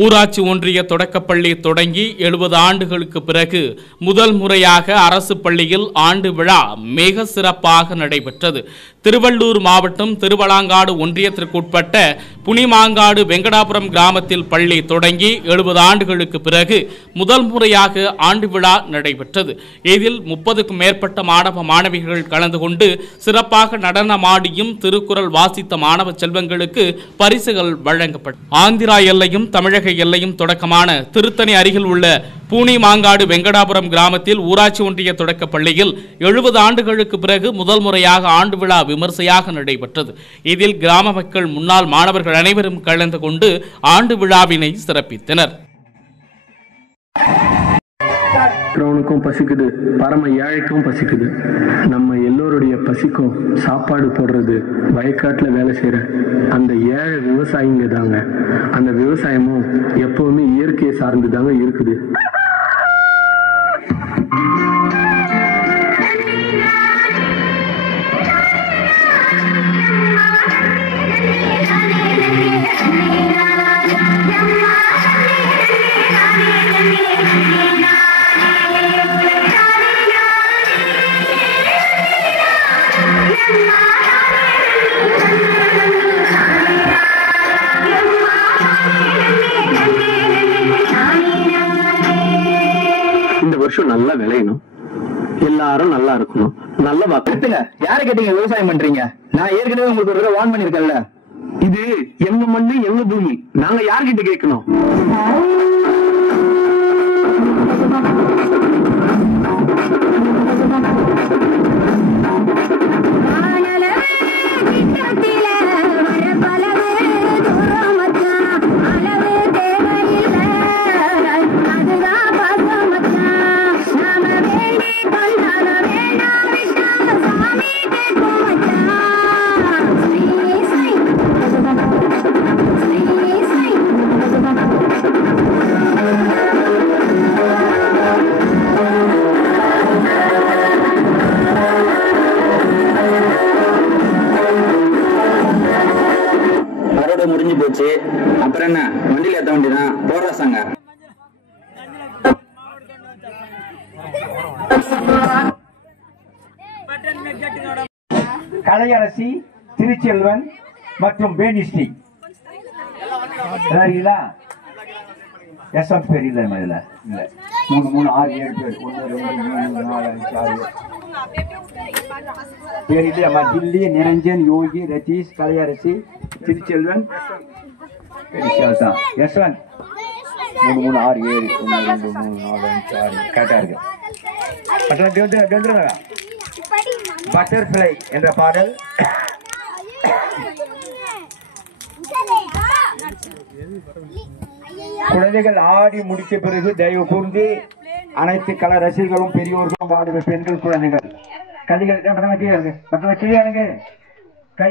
ஊராட்சி ஒன்றிய தொடக்கப்பள்ளி தொடங்கி 70 ஆண்டுகளுக்கு பிறகு முதல் முறையாக அரசு பள்ளியில் ஆண்டு விழா மிக சிறப்பாக நடைபெற்றது. திருவள்ளூர் மாவட்டம் திருவலாங்காடு ஒன்றியத்திற்குட்பட்ட புனிமாங்காடு வெங்கடாபுரம் கிராமத்தில் பள்ளி தொடங்கி 70 ஆண்டுகளுக்கு பிறகு முதல் முறையாக ஆண்டு விழா நடைபெற்றது. இதில் 30க்கும் மேற்பட்ட மாணவ மாணவிகள் கலந்து கொண்டு சிறப்பாக நடனமாடியும் திருக்குறள் வாசித்த மாணவ செல்வங்களுக்கு பரிசுகள் வழங்கப்பட்டது. ஆந்திரா எல்லையும் தமிழக எல்லையும் தொடக்கமான திருத்தணி அருகில் உள்ள பூனிமாங்காடு வெங்கடாபுரம் கிராமத்தில் ஊராட்சி ஒன்றிய தொடக்க பள்ளியில் 70 ஆண்டுகளுக்கு பிறகு முதல் முறையாக ஆண்டு விழா விமர்சையாக நடைபெற்றது. இதில் கிராம மக்கள் முன்னாள் மாணவர்கள் அனைவரும் கலந்து கொண்டு ஆண்டு விழாவினை சிறப்பித்தனர். இருக்கிறவனுக்கும் பசிக்குது, பரம ஏழைக்கும் பசிக்குது. நம்ம எல்லோருடைய பசிக்கும் சாப்பாடு போடுறது வயக்காட்டுல வேலை செய்யற அந்த ஏழை விவசாயிங்க தாங்க. அந்த விவசாயமும் எப்பவுமே இயற்கையை சார்ந்து தாங்க இருக்குது. இந்த வருஷம் நல்லா விளையணும், எல்லாரும் நல்லா இருக்கணும். நல்ல வாக்குங்க. யாரை கேட்டீங்க விவசாயம் பண்றீங்க? நான் ஏற்கனவே உங்களுக்கு ஒரு தடவை வார்ன் பண்ணிருக்கேன்ல. இது எங்க மண்ணு எங்க பூமி, நாங்க யார்கிட்ட கேட்கணும்? முடிஞ்சு போச்சு, அப்புறம் என்ன வண்டியில ஏத்த வேண்டியதான். போடுறாங்க கலையரசி, திருச்செல்வன் மற்றும் பேனிஸ்ரீ எஸ்எம் பேர் இல்ல இதுல 3 3 6 7 பேர் 1 2 3 4 5 6 பேர் இல்லையா? தில்லி, நிரஞ்சன், யோகி, ரதீஷ், கலையரசி, திருச்செல்வன், யஸ்வந்த் 3 3 6 7 1 2 3 4 5 6 கரெக்டா இருக்கு. பட்டர்ஃப்ளை என்ற பாடல் குழந்தைகள் ஆடி முடித்த பிறகு தயவு கூர்ந்து அனைத்து கல ரசிகர்களும் பெரியோர்களும் ஆடுகிற பெண்கள் குழந்தைகள் கை